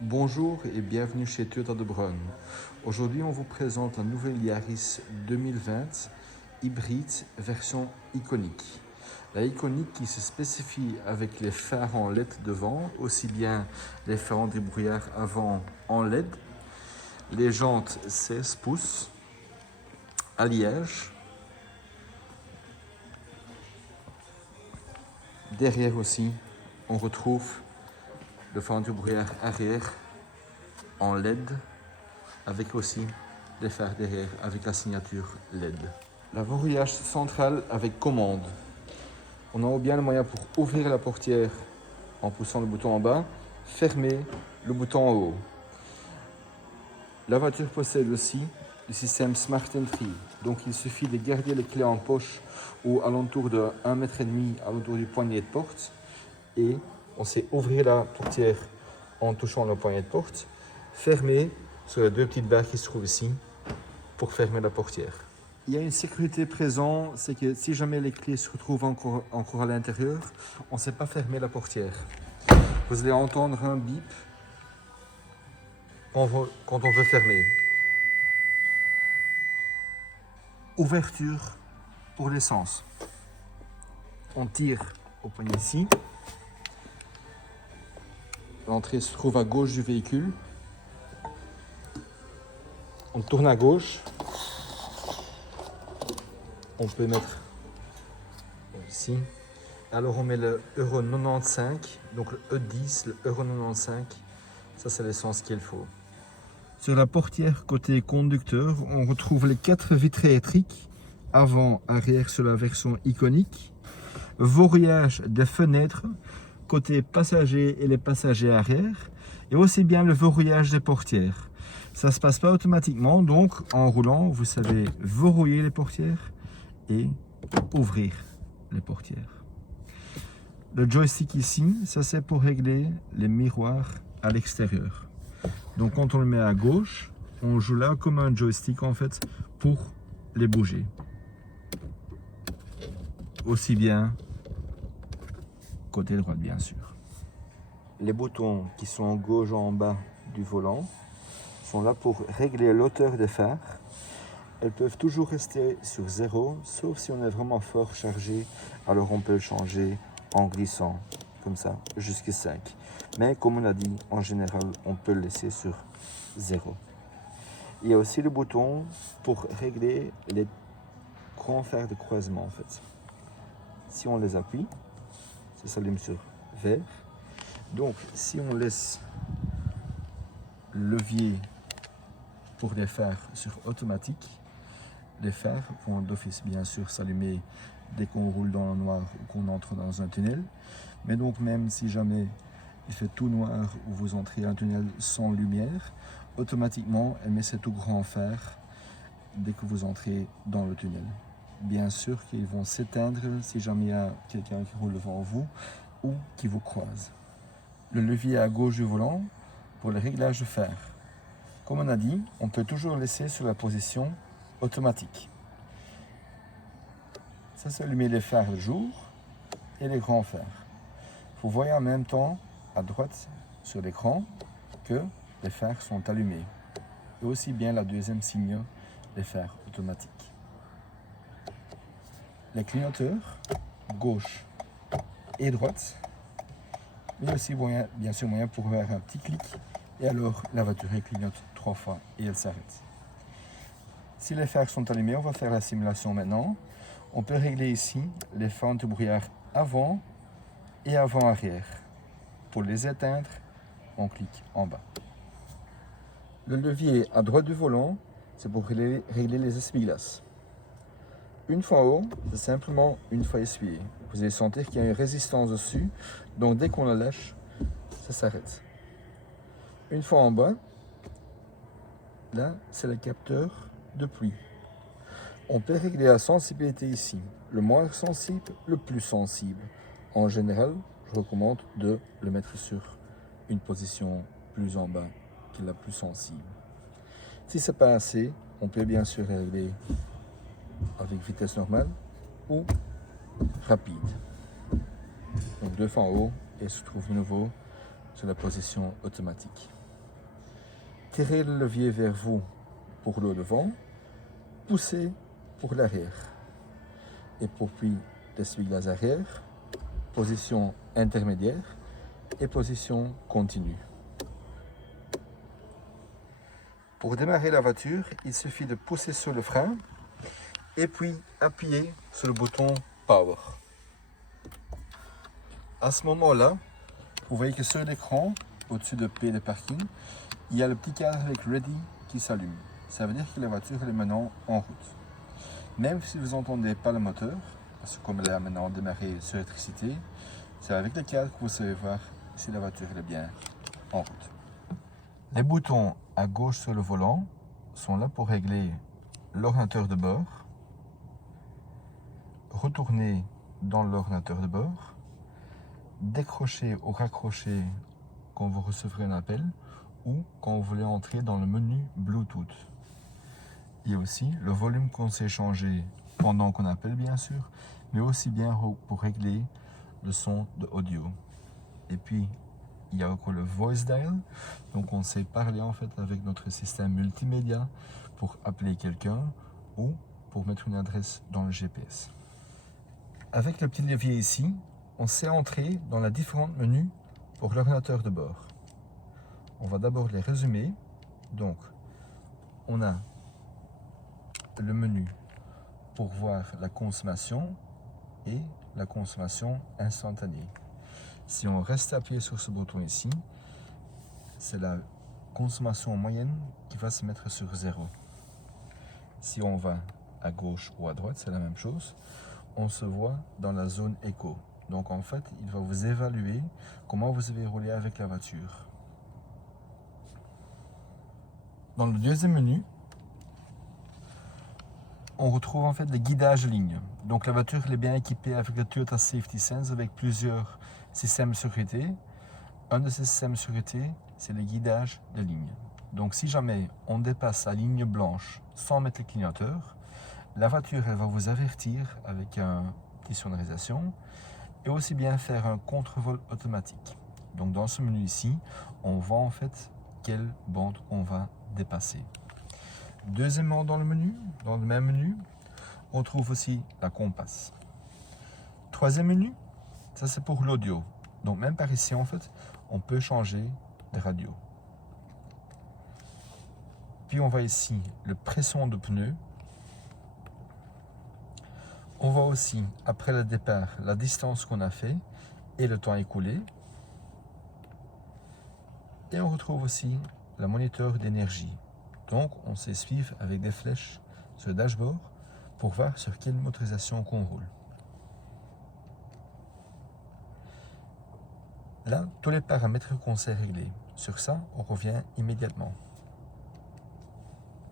Bonjour et bienvenue chez Toyota de Brunn. Aujourd'hui, on vous présente la nouvelle Yaris 2020 hybride version iconique. La iconique qui se spécifie avec les phares en LED devant, aussi bien les phares anti-brouillard avant en LED, les jantes 16 pouces, alliage, derrière aussi, on retrouve le phare anti-brouillard arrière en LED, avec aussi les phares derrière avec la signature LED. La verrouillage central avec commande. On a bien le moyen pour ouvrir la portière en poussant le bouton en bas, fermer le bouton en haut. La voiture possède aussi le système Smart Entry, donc il suffit de garder les clés en poche ou alentour de 1,5 m alentour du poignet de porte et on sait ouvrir la portière en touchant le poignet de porte, fermer sur les deux petites barres qui se trouvent ici pour fermer la portière. Il y a une sécurité présente, c'est que si jamais les clés se retrouvent encore à l'intérieur, on ne sait pas fermer la portière. Vous allez entendre un bip quand on veut fermer. Ouverture pour l'essence. On tire au poignet ici. L'entrée se trouve à gauche du véhicule. On tourne à gauche. On peut mettre ici. Alors on met le Euro 95, donc le E10, le Euro 95. Ça c'est l'essence qu'il faut. Sur la portière côté conducteur, on retrouve les 4 vitres électriques, avant, arrière sur la version iconique, verrouillage des fenêtres, côté passager et les passagers arrière, et aussi bien le verrouillage des portières. Ça ne se passe pas automatiquement, donc en roulant, vous savez verrouiller les portières et ouvrir les portières. Le joystick ici, ça c'est pour régler les miroirs à l'extérieur. Donc quand on le met à gauche, on joue là comme un joystick en fait pour les bouger. Aussi bien côté droit bien sûr. Les boutons qui sont en gauche en bas du volant sont là pour régler l'hauteur des phares. Elles peuvent toujours rester sur 0, sauf si on est vraiment fort chargé, alors on peut le changer en glissant, comme ça, jusqu'à 5. Mais comme on a dit, en général, on peut le laisser sur 0. Il y a aussi le bouton pour régler les grands fers de croisement, en fait. Si on les appuie, ça s'allume sur vert. Donc, si on laisse le levier pour les phares sur automatique, les phares vont d'office bien sûr s'allumer dès qu'on roule dans le noir ou qu'on entre dans un tunnel. Mais donc même si jamais il fait tout noir ou vous entrez dans un tunnel sans lumière, automatiquement elle met ses tout grands phares dès que vous entrez dans le tunnel. Bien sûr qu'ils vont s'éteindre si jamais il y a quelqu'un qui roule devant vous ou qui vous croise. Le levier à gauche du volant pour le réglage de phare. Comme on a dit, on peut toujours laisser sur la position automatique. Ça, c'est allumer les phares le jour et les grands phares. Vous voyez en même temps à droite sur l'écran que les phares sont allumés. Et aussi bien la deuxième signe, les phares automatiques. Les clignoteurs, gauche et droite. Mais aussi bien sûr moyen pour faire un petit clic et alors la voiture clignote 3 fois et elle s'arrête. Si les phares sont allumés, on va faire la simulation maintenant. On peut régler ici les phares anti-brouillard avant et avant-arrière. Pour les éteindre, on clique en bas. Le levier à droite du volant, c'est pour régler les essuie-glaces. Une fois en haut, c'est simplement une fois essuyé. Vous allez sentir qu'il y a une résistance dessus, donc dès qu'on la lâche, ça s'arrête. Une fois en bas, là, c'est le capteur de pluie. On peut régler la sensibilité ici, le moins sensible, le plus sensible. En général, je recommande de le mettre sur une position plus en bas qui est la plus sensible. Si ce n'est pas assez, on peut bien sûr régler avec vitesse normale ou rapide. Donc 2 fois en haut et se trouve de nouveau sur la position automatique. tirez le levier vers vous pour le devant, poussez pour l'arrière. Et pour puis l'essuie-glace arrière, position intermédiaire et position continue. Pour démarrer la voiture, il suffit de pousser sur le frein et puis appuyer sur le bouton Power. À ce moment-là, vous voyez que sur l'écran, au-dessus de P de parking, il y a le petit cadre avec Ready qui s'allume. Ça veut dire que la voiture est maintenant en route. Même si vous n'entendez pas le moteur, parce que comme elle a maintenant démarré sur l'électricité, c'est avec le cadre que vous savez voir si la voiture est bien en route. Les boutons à gauche sur le volant sont là pour régler l'ordinateur de bord, retourner dans l'ordinateur de bord, décrocher ou raccrocher quand vous recevrez un appel ou quand vous voulez entrer dans le menu Bluetooth. Il y a aussi le volume qu'on sait changer pendant qu'on appelle bien sûr, mais aussi bien pour régler le son de audio. Et puis il y a encore le voice dial, donc on sait parler en fait avec notre système multimédia pour appeler quelqu'un ou pour mettre une adresse dans le GPS. Avec le petit levier ici, on sait entrer dans les différents menus pour l'ordinateur de bord. On va d'abord les résumer. Donc, on a le menu pour voir la consommation et la consommation instantanée. Si on reste appuyé sur ce bouton ici, c'est la consommation moyenne qui va se mettre sur 0. Si on va à gauche ou à droite, c'est la même chose. On se voit dans la zone éco. Donc en fait, il va vous évaluer comment vous avez roulé avec la voiture. Dans le deuxième menu, on retrouve en fait le guidage ligne. Donc la voiture elle est bien équipée avec le Toyota Safety Sense avec plusieurs systèmes de sécurité. Un de ces systèmes de sécurité, c'est le guidage de ligne. Donc si jamais on dépasse la ligne blanche sans mettre le clignoteur, la voiture elle va vous avertir avec une petite sonorisation et aussi bien faire un contre-vol automatique. Donc dans ce menu ici, on voit en fait quelle bande on va dépasser. Deuxièmement dans le même menu, on trouve aussi la compasse. Troisième menu, ça c'est pour l'audio. Donc même par ici en fait, on peut changer de radio. Puis on voit ici le pression de pneus. On voit aussi, après le départ, la distance qu'on a fait et le temps écoulé. Et on retrouve aussi le moniteur d'énergie. Donc on sait suivre avec des flèches sur le dashboard pour voir sur quelle motorisation qu'on roule. Là, tous les paramètres qu'on sait régler. Sur ça, on revient immédiatement.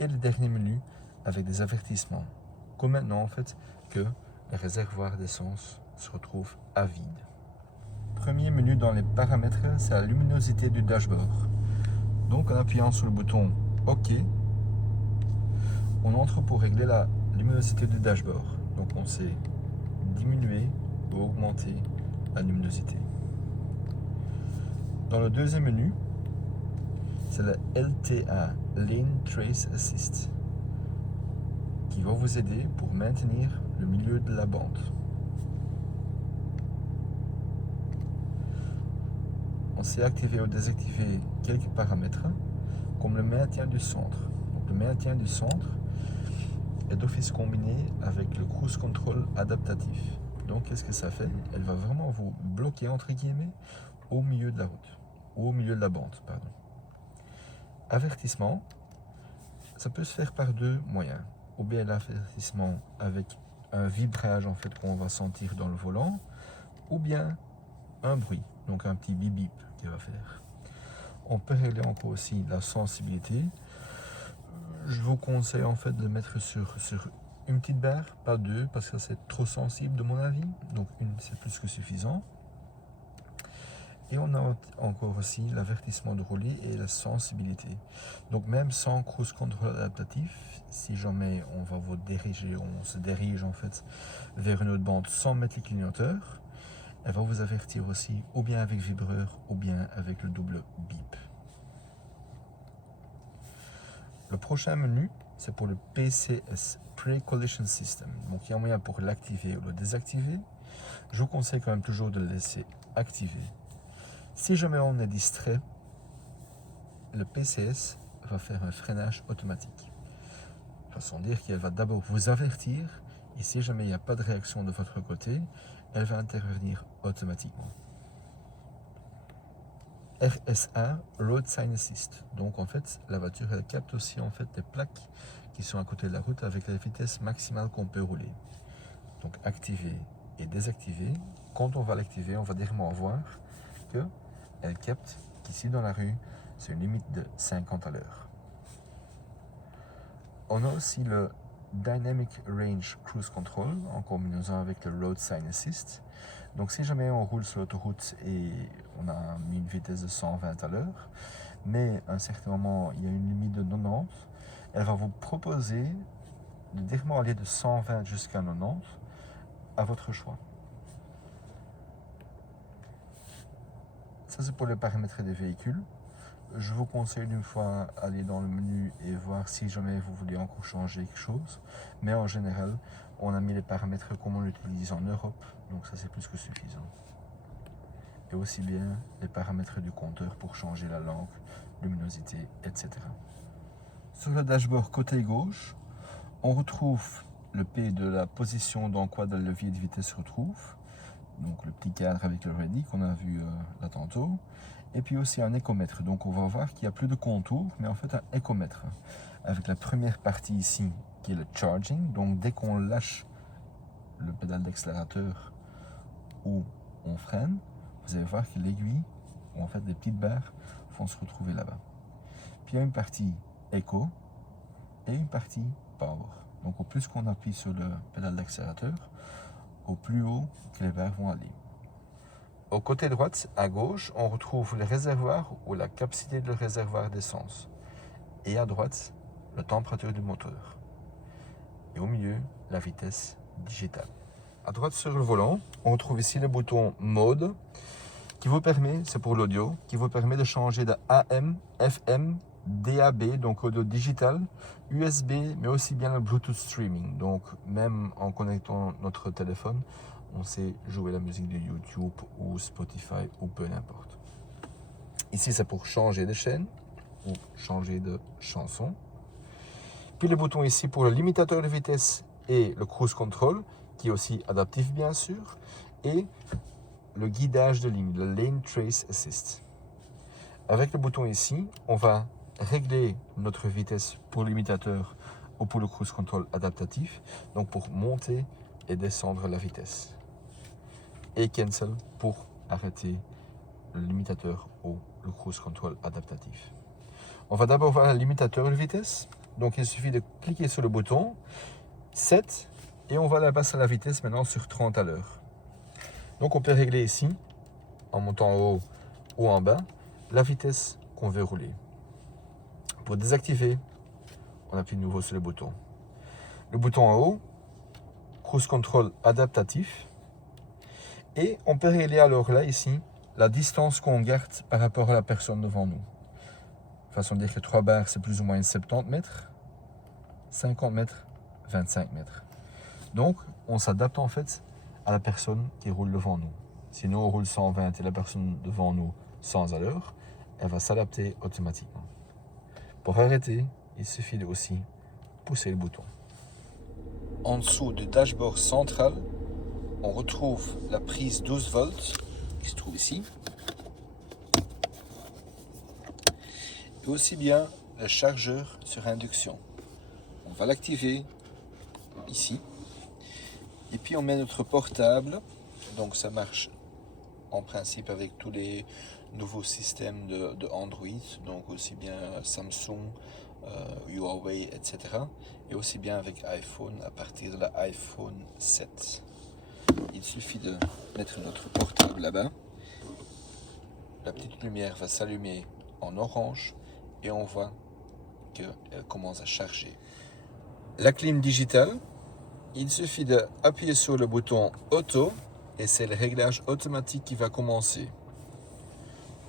Et le dernier menu avec des avertissements. Comme maintenant en fait que le réservoir d'essence se retrouve à vide. Premier menu dans les paramètres, c'est la luminosité du dashboard. Donc en appuyant sur le bouton OK, on entre pour régler la luminosité du dashboard. Donc on sait diminuer ou augmenter la luminosité. Dans le deuxième menu, c'est le LTA, Lane Trace Assist, qui va vous aider pour maintenir le milieu de la bande. On sait activer ou désactiver quelques paramètres, comme le maintien du centre. Donc, le maintien du centre est d'office combiné avec le cruise control adaptatif. Donc qu'est-ce que ça fait? Elle va vraiment vous bloquer entre guillemets au milieu de la route, au milieu de la bande, pardon. Avertissement, ça peut se faire par deux moyens. Ou bien l'avertissement avec un vibrage en fait qu'on va sentir dans le volant, ou bien un bruit, donc un petit bip bip qu'il va faire. On peut régler encore aussi la sensibilité. Je vous conseille en fait de le mettre sur une petite barre, pas deux, parce que c'est trop sensible de mon avis. Donc une, c'est plus que suffisant. Et on a encore aussi l'avertissement de rouler et la sensibilité. Donc même sans cruise control adaptatif, si jamais on va vous diriger, on se dirige en fait vers une autre bande sans mettre les clignoteurs, elle va vous avertir aussi, ou bien avec vibreur, ou bien avec le double bip. Le prochain menu, c'est pour le PCS, Pre-Collision System. Donc il y a un moyen pour l'activer ou le désactiver. Je vous conseille quand même toujours de le laisser activer. Si jamais on est distrait, le PCS va faire un freinage automatique. Façon de dire qu'elle va d'abord vous avertir et si jamais il n'y a pas de réaction de votre côté, elle va intervenir automatiquement. RSA, Road Sign Assist. Donc en fait, la voiture elle capte aussi en fait des plaques qui sont à côté de la route avec la vitesse maximale qu'on peut rouler. Donc activer et désactiver. Quand on va l'activer, on va directement voir qu'elle capte qu'ici dans la rue, c'est une limite de 50 à l'heure. On a aussi le Dynamic Range Cruise Control en combinaison avec le Road Sign Assist. Donc si jamais on roule sur l'autoroute et on a mis une vitesse de 120 à l'heure, mais à un certain moment il y a une limite de 90, elle va vous proposer de directement aller de 120 jusqu'à 90 à votre choix. Ça c'est pour les paramètres des véhicules. Je vous conseille d'une fois aller dans le menu et voir si jamais vous voulez encore changer quelque chose. Mais en général, on a mis les paramètres comme on l'utilise en Europe, donc ça c'est plus que suffisant. Et aussi bien les paramètres du compteur pour changer la langue, luminosité, etc. Sur le dashboard côté gauche, on retrouve le P de la position dans quoi le levier de vitesse se retrouve. Donc le petit cadre avec le ready qu'on a vu là tantôt. Et puis aussi un écomètre. Donc on va voir qu'il n'y a plus de contour, mais en fait un écomètre. Avec la première partie ici, qui est le charging. Donc dès qu'on lâche le pédale d'accélérateur ou on freine, vous allez voir que l'aiguille, ou en fait les petites barres, vont se retrouver là-bas. Puis il y a une partie éco et une partie power. Donc au plus qu'on appuie sur le pédale d'accélérateur, au plus haut que les barres vont aller. Au côté droite, à gauche, on retrouve le réservoir ou la capacité de réservoir d'essence. Et à droite, la température du moteur. Et au milieu, la vitesse digitale. À droite sur le volant, on retrouve ici le bouton Mode qui vous permet, c'est pour l'audio, qui vous permet de changer de AM, FM, DAB, donc audio digital, USB, mais aussi bien le Bluetooth streaming. Donc même en connectant notre téléphone, on sait jouer la musique de YouTube ou Spotify ou peu n'importe. Ici c'est pour changer de chaîne ou changer de chanson. Puis le bouton ici pour le limitateur de vitesse et le cruise control, qui est aussi adaptif bien sûr, et le guidage de ligne, le Lane Trace Assist. Avec le bouton ici, on va régler notre vitesse pour le limitateur ou pour le cruise control adaptatif, donc pour monter et descendre la vitesse. Et cancel pour arrêter le limitateur ou le cruise control adaptatif. On va d'abord voir le limitateur de vitesse. Donc il suffit de cliquer sur le bouton 7 et on va la passer à la vitesse maintenant sur 30 à l'heure. Donc on peut régler ici, en montant en haut ou en bas, la vitesse qu'on veut rouler. Pour désactiver, on appuie de nouveau sur le bouton. Le bouton en haut, cruise control adaptatif. Et on peut régler alors là, ici, la distance qu'on garde par rapport à la personne devant nous. Façon de dire que 3 barres, c'est plus ou moins 70 mètres, 50 mètres, 25 mètres. Donc, on s'adapte en fait à la personne qui roule devant nous. Si nous on roule 120 et la personne devant nous 100 à l'heure, elle va s'adapter automatiquement. Pour arrêter, il suffit de aussi pousser le bouton. En dessous du dashboard central, on retrouve la prise 12 volts qui se trouve ici. Et aussi bien le chargeur sur induction. On va l'activer ici. Et puis on met notre portable. Donc ça marche en principe avec tous les nouveaux systèmes de Android. Donc aussi bien Samsung, Huawei, etc. Et aussi bien avec iPhone à partir de l'iPhone 7. Il suffit de mettre notre portable là-bas. La petite lumière va s'allumer en orange et on voit qu'elle commence à charger. La clim digitale, il suffit d'appuyer sur le bouton auto et c'est le réglage automatique qui va commencer.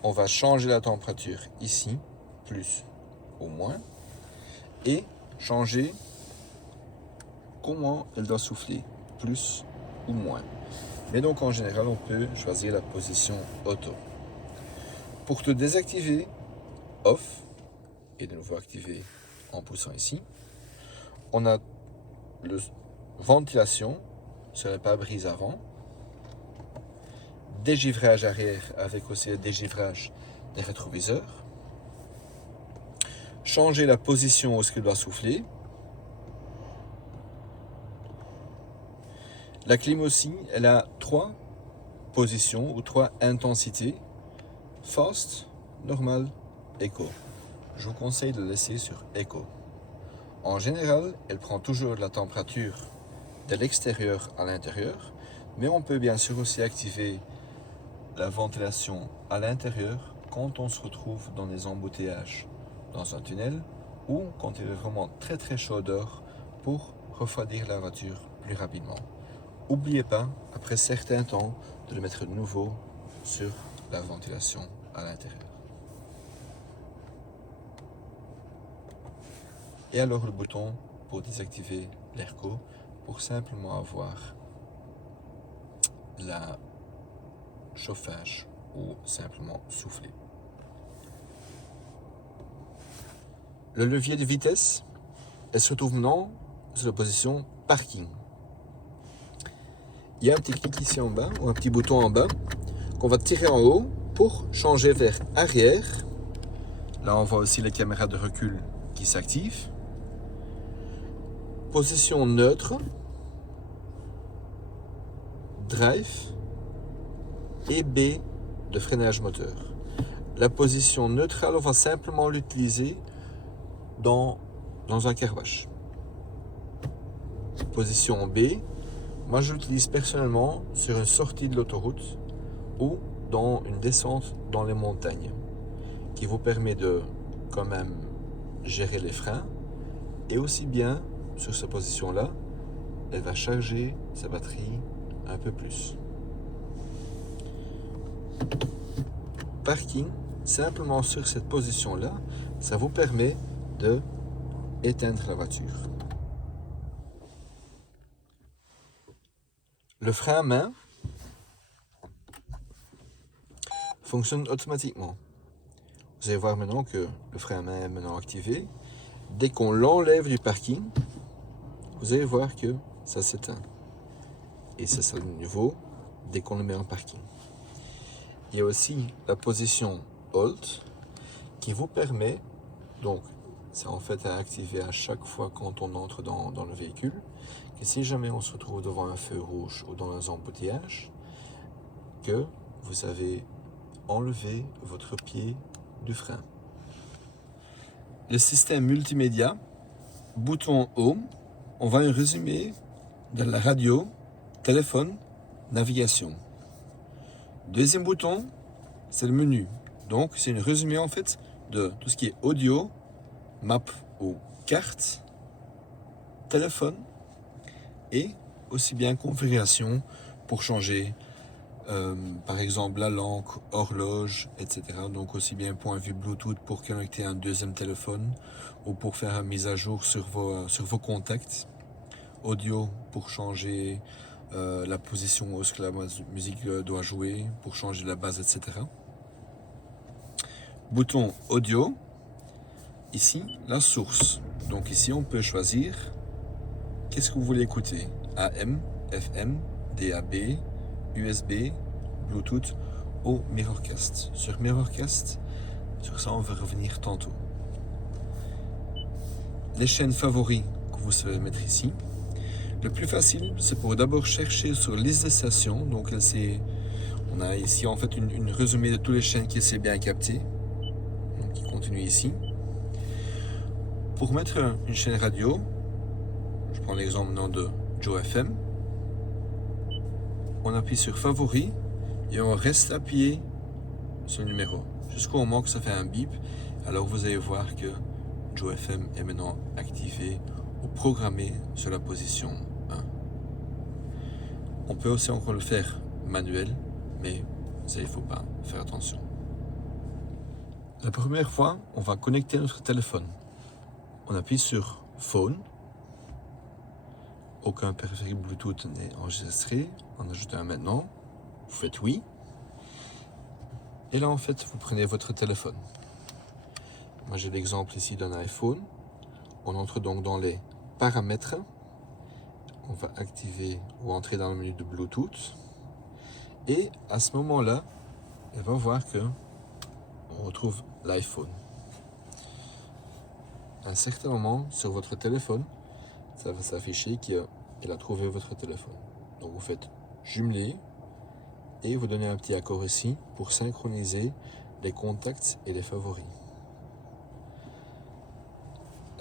On va changer la température ici, plus ou moins. et changer comment elle doit souffler, plus ou moins. Mais donc en général, on peut choisir la position auto. Pour te désactiver, off, et de nouveau activer en poussant ici, on a le ventilation sur le pare-brise avant, dégivrage arrière avec aussi le dégivrage des rétroviseurs, changer la position où ce qu'il doit souffler. La clim aussi, elle a 3 positions ou 3 intensités, fast, normal, eco. Je vous conseille de le laisser sur eco. En général, elle prend toujours la température de l'extérieur à l'intérieur, mais on peut bien sûr aussi activer la ventilation à l'intérieur quand on se retrouve dans des embouteillages, dans un tunnel, ou quand il est vraiment très très chaud dehors pour refroidir la voiture plus rapidement. N'oubliez pas, après certains temps, de le mettre de nouveau sur la ventilation à l'intérieur. Et alors le bouton pour désactiver l'airco, pour simplement avoir la chauffage ou simplement souffler. Le levier de vitesse, elle se retrouve maintenant sur la position parking. Il y a un petit clic ici en bas, ou un petit bouton en bas, qu'on va tirer en haut pour changer vers arrière. Là, on voit aussi les caméras de recul qui s'activent. Position neutre, drive et B de freinage moteur. La position neutrale, on va simplement l'utiliser dans un car wash. Position B, moi je l'utilise personnellement sur une sortie de l'autoroute ou dans une descente dans les montagnes, qui vous permet de quand même gérer les freins, et aussi bien sur cette position là, elle va charger sa batterie un peu plus. Parking, simplement sur cette position là, ça vous permet de éteindre la voiture. Le frein à main fonctionne automatiquement. Vous allez voir maintenant que le frein à main est maintenant activé. Dès qu'on l'enlève du parking, vous allez voir que ça s'éteint. Et ça sera de nouveau dès qu'on le met en parking. Il y a aussi la position Halt qui vous permet, donc c'est en fait à activer à chaque fois quand on entre dans le véhicule, que si jamais on se retrouve devant un feu rouge ou dans un embouteillage, que vous savez enlever votre pied du frein. Le système multimédia, bouton Home, on va un résumé de la radio, téléphone, navigation. Deuxième bouton, c'est le menu. Donc c'est un résumé en fait de tout ce qui est audio, map ou carte, téléphone et aussi bien configuration pour changer par exemple la langue, horloge, etc. Donc aussi bien point de vue Bluetooth pour connecter un deuxième téléphone ou pour faire une mise à jour sur vos contacts. Audio pour changer la position où la musique doit jouer, pour changer la base, etc. Bouton audio. Ici, la source. Donc ici, on peut choisir qu'est-ce que vous voulez écouter. AM, FM, DAB, USB, Bluetooth ou Mirrorcast. Sur Mirrorcast, sur ça on va revenir tantôt. Les chaînes favoris que vous savez mettre ici. Le plus facile, c'est pour d'abord chercher sur liste des stations. Donc on a ici en fait une résumé de toutes les chaînes qui s'est bien captées. Donc qui continue ici. Pour mettre une chaîne radio, je prends l'exemple maintenant de Joe FM. On appuie sur favoris et on reste appuyé sur le numéro jusqu'au moment que ça fait un bip. Alors vous allez voir que Joe FM est maintenant activé ou programmé sur la position 1. On peut aussi encore le faire manuel, mais ça il faut pas faire attention. La première fois, on va connecter notre téléphone. On appuie sur Phone. Aucun périphérique Bluetooth n'est enregistré. On ajoute un maintenant. Vous faites oui. Et là, en fait, vous prenez votre téléphone. Moi, j'ai l'exemple ici d'un iPhone. On entre donc dans les paramètres. On va activer ou entrer dans le menu de Bluetooth. Et à ce moment-là, on va voir que on retrouve l'iPhone. À un certain moment, sur votre téléphone, ça va s'afficher qu'il a trouvé votre téléphone. Donc vous faites jumeler et vous donnez un petit accord ici pour synchroniser les contacts et les favoris.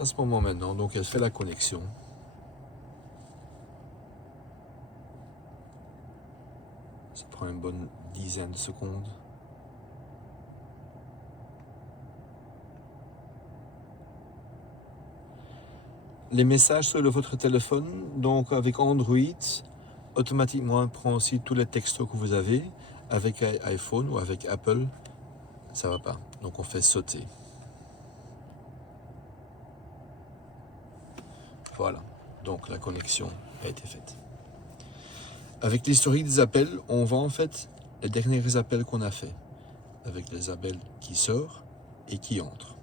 À ce moment maintenant, donc elle fait la connexion. Ça prend une bonne dizaine de secondes. Les messages sur votre téléphone, donc avec Android, automatiquement elle prend aussi tous les textos que vous avez. Avec iPhone ou avec Apple, ça va pas. Donc on fait sauter. Voilà, donc la connexion a été faite. Avec l'historique des appels, on voit en fait les derniers appels qu'on a fait. Avec les appels qui sortent et qui entrent.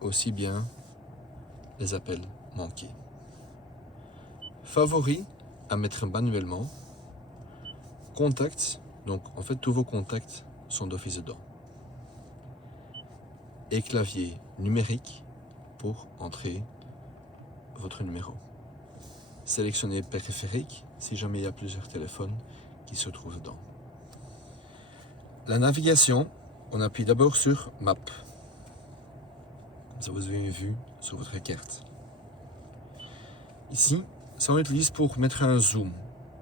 Aussi bien les appels manqués. Favoris à mettre manuellement. Contacts, donc en fait tous vos contacts sont d'office dedans. Et clavier numérique pour entrer votre numéro. Sélectionnez périphérique si jamais il y a plusieurs téléphones qui se trouvent dedans. La navigation, on appuie d'abord sur Map. Comme ça vous avez une vue sur votre carte. Ici, ça on utilise pour mettre un zoom.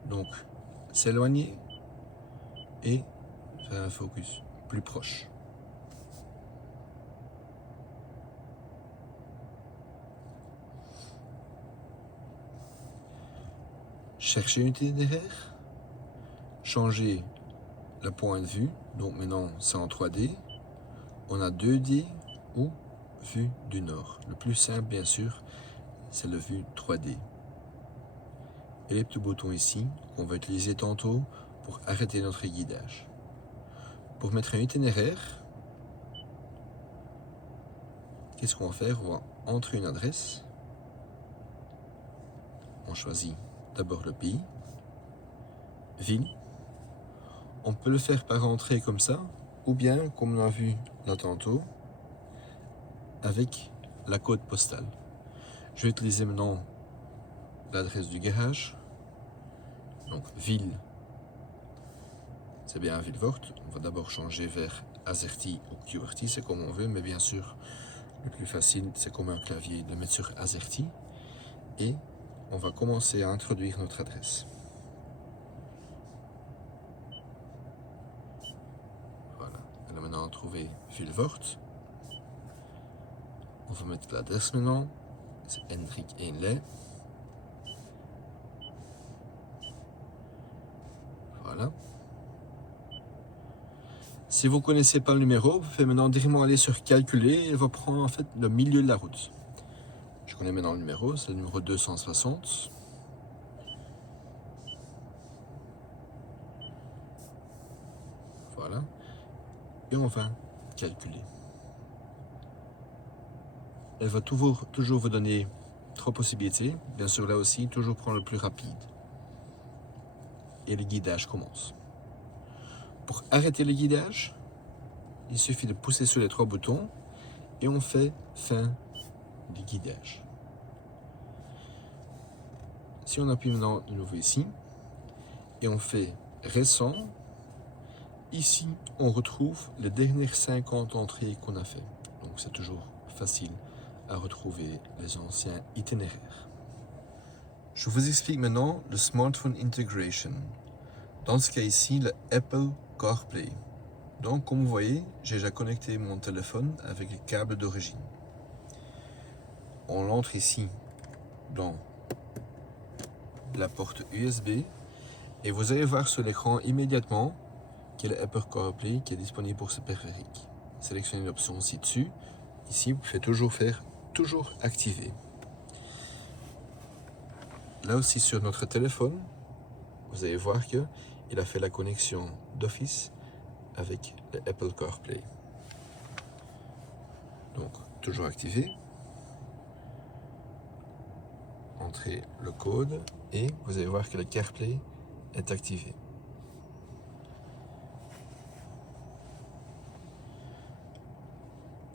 Donc, s'éloigner et faire un focus plus proche. Chercher un itinéraire. Changer le point de vue. Donc maintenant, c'est en 3D. On a 2D ou vue du nord. Le plus simple, bien sûr, c'est le vue 3D. Et les petits boutons ici, qu'on va utiliser tantôt pour arrêter notre guidage. Pour mettre un itinéraire, qu'est-ce qu'on va faire? On va entrer une adresse. On choisit d'abord le pays, ville. On peut le faire par entrée comme ça, ou bien, comme on a vu là tantôt, avec la code postale. Je vais utiliser maintenant l'adresse du garage. Donc ville, c'est bien Vilvoort. On va d'abord changer vers AZERTY ou QWERTY, c'est comme on veut, mais bien sûr, le plus facile, c'est comme un clavier de mettre sur AZERTY. Et on va commencer à introduire notre adresse. Voilà, elle a maintenant trouvé Vilvoort. On va mettre l'adresse maintenant, c'est Hendrik Eenlay. Voilà. Si vous ne connaissez pas le numéro, vous pouvez maintenant directement aller sur calculer et il va prendre en fait le milieu de la route. Je connais maintenant le numéro, c'est le numéro 260. Voilà. Et on va calculer. Elle va toujours vous donner 3 possibilités. Bien sûr, là aussi, toujours prendre le plus rapide. Et le guidage commence. Pour arrêter le guidage, il suffit de pousser sur les 3 boutons et on fait fin du guidage. Si on appuie maintenant de nouveau ici et on fait récent, ici on retrouve les dernières 50 entrées qu'on a fait. Donc c'est toujours facile à retrouver les anciens itinéraires. Je vous explique maintenant le Smartphone Integration. Dans ce cas ici, le Apple CarPlay. Donc comme vous voyez, j'ai déjà connecté mon téléphone avec le câble d'origine. On l'entre ici dans la porte USB et vous allez voir sur l'écran immédiatement qu'il y a le Apple CarPlay qui est disponible pour ce périphérique. Sélectionnez l'option ci-dessus ici, vous pouvez toujours faire toujours activer. Là aussi sur notre téléphone, vous allez voir que il a fait la connexion d'office avec le Apple CarPlay. Donc toujours activé. Entrez le code et vous allez voir que le CarPlay est activé.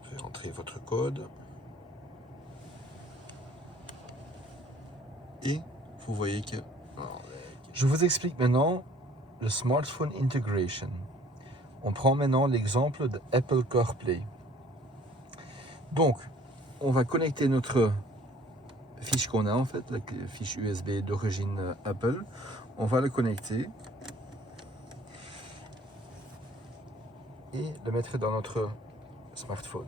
Vous pouvez entrer votre code et vous voyez que... Je vous explique maintenant le Smartphone Integration. On prend maintenant l'exemple de Apple CarPlay. Donc, on va connecter notre fiche qu'on a en fait, la fiche USB d'origine Apple. On va le connecter et le mettre dans notre smartphone.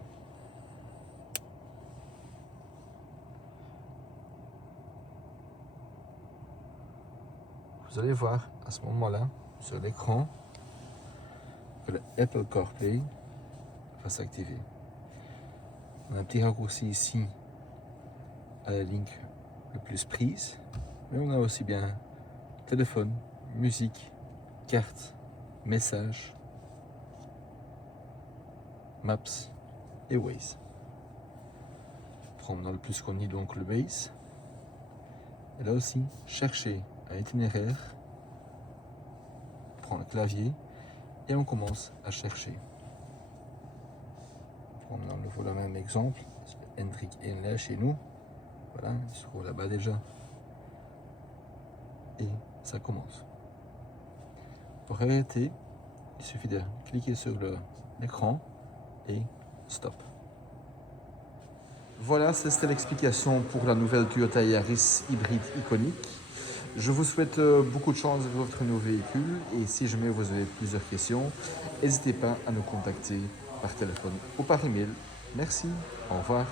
Vous allez voir à ce moment-là sur l'écran que le Apple CarPlay va s'activer. On a un petit raccourci ici à la ligne le plus prise, mais on a aussi bien téléphone, musique, carte, message, Maps et Waze. Prendre le plus connu donc le Waze. Et là aussi, chercher un itinéraire, prendre le clavier et on commence à chercher. On prend de nouveau le même exemple, Hendrik est là chez nous. Voilà, il se trouve là-bas déjà. Et ça commence. Pour arrêter, il suffit de cliquer sur l'écran et stop. Voilà, c'était l'explication pour la nouvelle Toyota Yaris hybride iconique. Je vous souhaite beaucoup de chance avec votre nouveau véhicule et si jamais vous avez plusieurs questions, n'hésitez pas à nous contacter par téléphone ou par email. Merci, au revoir.